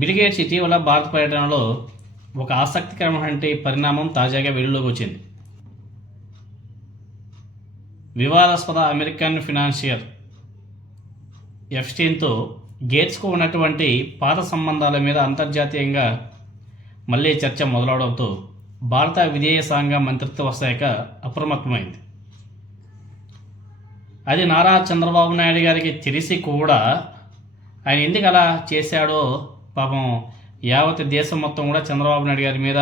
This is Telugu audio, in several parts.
బిల్ గేట్స్ ఇటీవల భారత పర్యటనలో ఒక ఆసక్తికరమైన పరిణామం తాజాగా వెలుగులోకి వచ్చింది. వివాదాస్పద అమెరికన్ ఫినాన్షియర్ ఎప్స్టీన్తో గేట్స్కు ఉన్నటువంటి పాత సంబంధాల మీద అంతర్జాతీయంగా మళ్ళీ చర్చ మొదలవడంతో భారత విదేశాంగ మంత్రిత్వ శాఖ అప్రమత్తమైంది. అది నారా చంద్రబాబు నాయుడు గారికి తెలిసి కూడా ఆయన ఎందుకు అలా చేశాడో పాపం యావత్ దేశం మొత్తం కూడా చంద్రబాబు నాయుడు గారి మీద,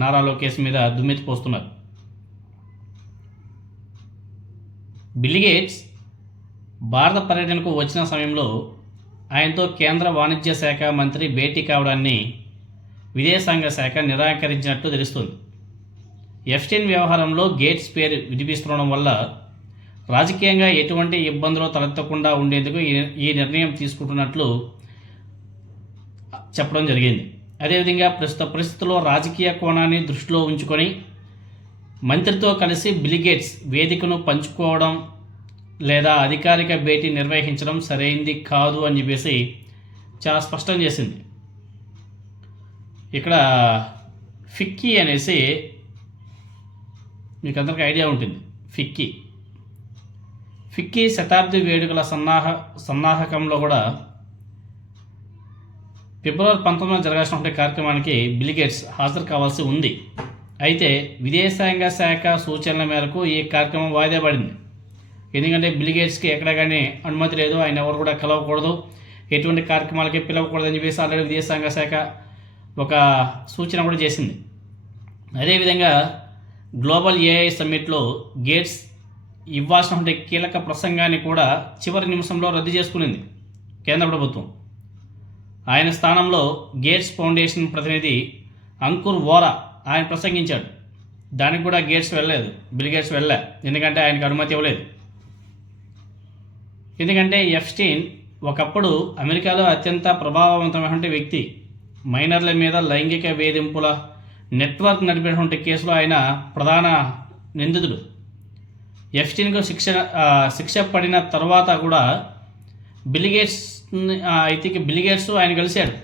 నారా లోకేష్ మీద దుమ్మెత్తిపోస్తున్నారు. బిల్ గేట్స్ భారత పర్యటనకు వచ్చిన సమయంలో ఆయనతో కేంద్ర వాణిజ్య శాఖ మంత్రి భేటీ కావడాన్ని విదేశాంగ శాఖ నిరాకరించినట్లు తెలుస్తుంది. ఎప్స్టీన్ వ్యవహారంలో గేట్స్ పేరు వినిపిస్తుండడం వల్ల రాజకీయంగా ఎటువంటి ఇబ్బందులు తలెత్తకుండా ఉండేందుకు ఈ నిర్ణయం తీసుకుంటున్నట్లు చెప్పడం జరిగింది. అదేవిధంగా ప్రస్తుత పరిస్థితుల్లో రాజకీయ కోణాన్ని దృష్టిలో ఉంచుకొని మంత్రితో కలిసి బిల్ గేట్స్ వేదికను పంచుకోవడం లేదా అధికారిక భేటీ నిర్వహించడం సరైంది కాదు అని చెప్పేసి చాలా స్పష్టం చేసింది. ఇక్కడ ఫిక్కీ అనేసి మీకు అందరికీ ఐడియా ఉంటుంది. ఫిక్కీ శతాబ్ది వేడుకల సన్నాహకంలో కూడా ఫిబ్రవరి 19 జరగాల్సిన కార్యక్రమానికి బిల్ గేట్స్ హాజరు కావాల్సి ఉంది. అయితే విదేశాంగ శాఖ సూచనల మేరకు ఈ కార్యక్రమం వాయిదా పడింది. ఎందుకంటే బిల్ గేట్స్కి ఎక్కడ కానీ అనుమతి లేదు, ఆయన ఎవరు కూడా కలవకూడదు, ఎటువంటి కార్యక్రమాలకి పిలవకూడదని చెప్పేసి ఆల్రెడీ విదేశాంగ శాఖ ఒక సూచన కూడా చేసింది. అదేవిధంగా గ్లోబల్ ఏఐ సమ్మిట్లో గేట్స్ ఇవ్వాల్సిన కీలక ప్రసంగాన్ని కూడా చివరి నిమిషంలో రద్దు చేసుకునింది కేంద్ర ప్రభుత్వం. ఆయన స్థానంలో గేట్స్ ఫౌండేషన్ ప్రతినిధి అంకుర్ వోరా ఆయన ప్రసంగించాడు. దానికి కూడా బిల్ గేట్స్ వెళ్ళలే, ఎందుకంటే ఆయనకు అనుమతి ఇవ్వలేదు. ఎందుకంటే ఎప్స్టీన్ ఒకప్పుడు అమెరికాలో అత్యంత ప్రభావవంతమైనటువంటి వ్యక్తి. మైనర్ల మీద లైంగిక వేధింపుల నెట్వర్క్ నడిపినటువంటి కేసులో ఆయన ప్రధాన నిందితుడు. ఎప్స్టీన్కు శిక్ష పడిన తర్వాత కూడా బిల్ గేట్స్ ఆయన కలిశాడు.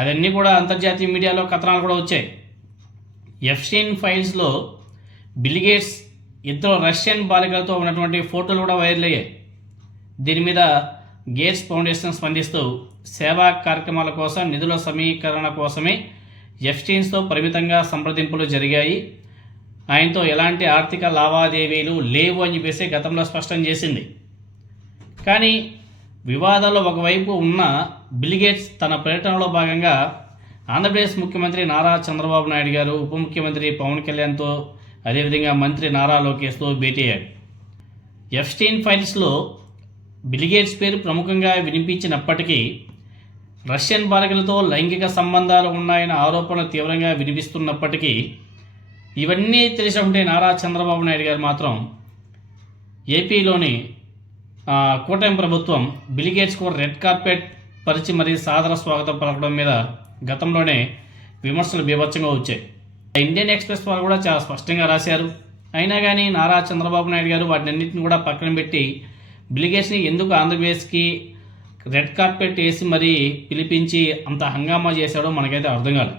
అవన్నీ కూడా అంతర్జాతీయ మీడియాలో కథనాలు కూడా వచ్చాయి. ఎప్స్టీన్ ఫైల్స్లో బిల్ గేట్స్ ఇద్దరు రష్యన్ బాలికలతో ఉన్నటువంటి ఫోటోలు కూడా వైరల్ అయ్యాయి. దీని మీద గేట్స్ ఫౌండేషన్ స్పందిస్తూ సేవా కార్యక్రమాల కోసం నిధుల సమీకరణ కోసమే ఎప్స్టీన్స్తో పరిమితంగా సంప్రదింపులు జరిగాయి, ఆయనతో ఎలాంటి ఆర్థిక లావాదేవీలు లేవు అని చెప్పేసి గతంలో స్పష్టం చేసింది. కానీ వివాదాల్లో ఒకవైపు ఉన్న బిల్ గేట్స్ తన పర్యటనలో భాగంగా ఆంధ్రప్రదేశ్ ముఖ్యమంత్రి నారా చంద్రబాబు నాయుడు గారు, ఉప ముఖ్యమంత్రి పవన్ కళ్యాణ్తో, అదేవిధంగా మంత్రి నారా లోకేష్తో భేటీ అయ్యాడు. ఎప్స్టీన్ ఫైల్స్లో బిల్ గేట్స్ పేరు ప్రముఖంగా వినిపించినప్పటికీ రష్యన్ బాలికలతో లైంగిక సంబంధాలు ఉన్నాయన్న ఆరోపణలు తీవ్రంగా వినిపిస్తున్నప్పటికీ ఇవన్నీ తెలిసినటువంటి నారా చంద్రబాబు నాయుడు గారు మాత్రం ఏపీలోని కూటమి ప్రభుత్వం బిల్ గేట్స్కు రెడ్ కార్పెట్ పరిచి మరీ సాదర స్వాగతం పలకడం మీద గతంలోనే విమర్శలు బీభత్సంగా వచ్చాయి. ఇండియన్ ఎక్స్ప్రెస్ వాళ్ళు కూడా చాలా స్పష్టంగా రాశారు. అయినా కానీ నారా చంద్రబాబు నాయుడు గారు వాటినన్నింటిని కూడా పక్కన పెట్టి బిల్ గేట్స్ని ఎందుకు ఆంధ్రప్రదేశ్కి రెడ్ కార్పెట్ వేసి మరీ పిలిపించి అంత హంగామా చేశాడో మనకైతే అర్థం కాదు.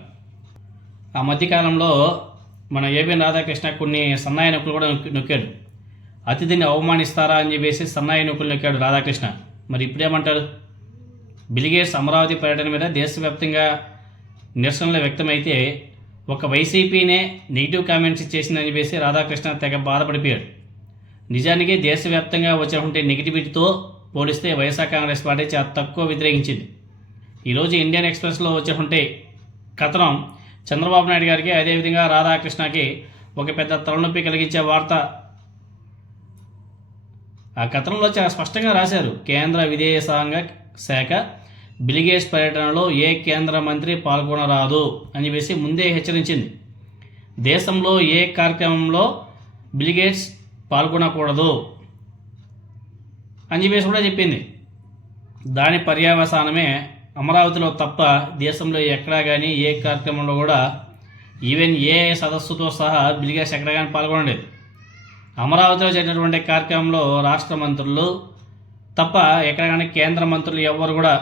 ఆ మధ్యకాలంలో మన ఏబిఎన్ రాధాకృష్ణ కొన్ని సన్నాయి నొక్కులు కూడా నొక్కాడు. అతిథిని అవమానిస్తారా అని చెప్పేసి సన్నాయి నొక్కులు నొక్కాడు రాధాకృష్ణ. మరి ఇప్పుడేమంటారు? బిల్ గేట్స్ అమరావతి పర్యటన మీద దేశవ్యాప్తంగా నిరసనలు వ్యక్తమైతే ఒక వైసీపీనే నెగిటివ్ కామెంట్స్ చేసిందని చెప్పేసి రాధాకృష్ణ తెగ బాధపడిపోయాడు. నిజానికి దేశవ్యాప్తంగా వచ్చినటువంటి నెగిటివిటీతో పోలిస్తే వైఎస్ఆర్ కాంగ్రెస్ పార్టీ చాలా తక్కువ వ్యతిరేకించింది. ఈరోజు ఇండియన్ ఎక్స్ప్రెస్లో వచ్చేటువంటి కథనం చంద్రబాబు నాయుడు గారికి, అదేవిధంగా రాధాకృష్ణకి ఒక పెద్ద తలనొప్పి కలిగించే వార్త. ఆ కథనంలో చాలా స్పష్టంగా రాశారు, కేంద్ర విదేశాంగ శాఖ బిల్ గేట్స్ పర్యటనలో ఏ కేంద్ర మంత్రి పాల్గొనరాదు అని చెప్పేసి ముందే హెచ్చరించింది. దేశంలో ఏ కార్యక్రమంలో బిల్ గేట్స్ పాల్గొనకూడదు అని చెప్పేసి కూడా చెప్పింది. దాని పర్యవసానమే అమరావతిలో తప్ప దేశంలో ఎక్కడా కానీ ఏ కార్యక్రమంలో కూడా ఈవెన్ ఏ సదస్సుతో సహా బిల్ గేట్స్ ఎక్కడ కానీ పాల్గొనలేదు. అమరావతిలో జరిగినటువంటి కార్యక్రమంలో రాష్ట్ర మంత్రులు తప్ప ఎక్కడ కానీ కేంద్ర మంత్రులు ఎవ్వరు కూడా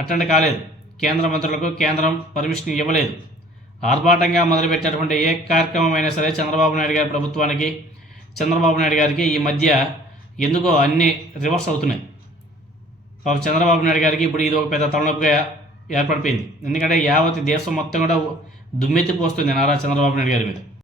అటెండ్ కాలేదు. కేంద్ర మంత్రులకు కేంద్రం పర్మిషన్ ఇవ్వలేదు. ఆర్భాటంగా మొదలుపెట్టేటువంటి ఏ కార్యక్రమం అయినా సరే చంద్రబాబు నాయుడు గారి ప్రభుత్వానికి, చంద్రబాబు నాయుడు గారికి ఈ మధ్య ఎందుకో అన్నీ రివర్స్ అవుతున్నాయి. పాపం చంద్రబాబు నాయుడు గారికి ఇప్పుడు ఇది ఒక పెద్ద తలనొప్పిగా ఏర్పడిపోయింది. ఎందుకంటే యావత్ దేశం మొత్తం కూడా దుమ్మెత్తిపోస్తుంది నారా చంద్రబాబు నాయుడు గారి మీద.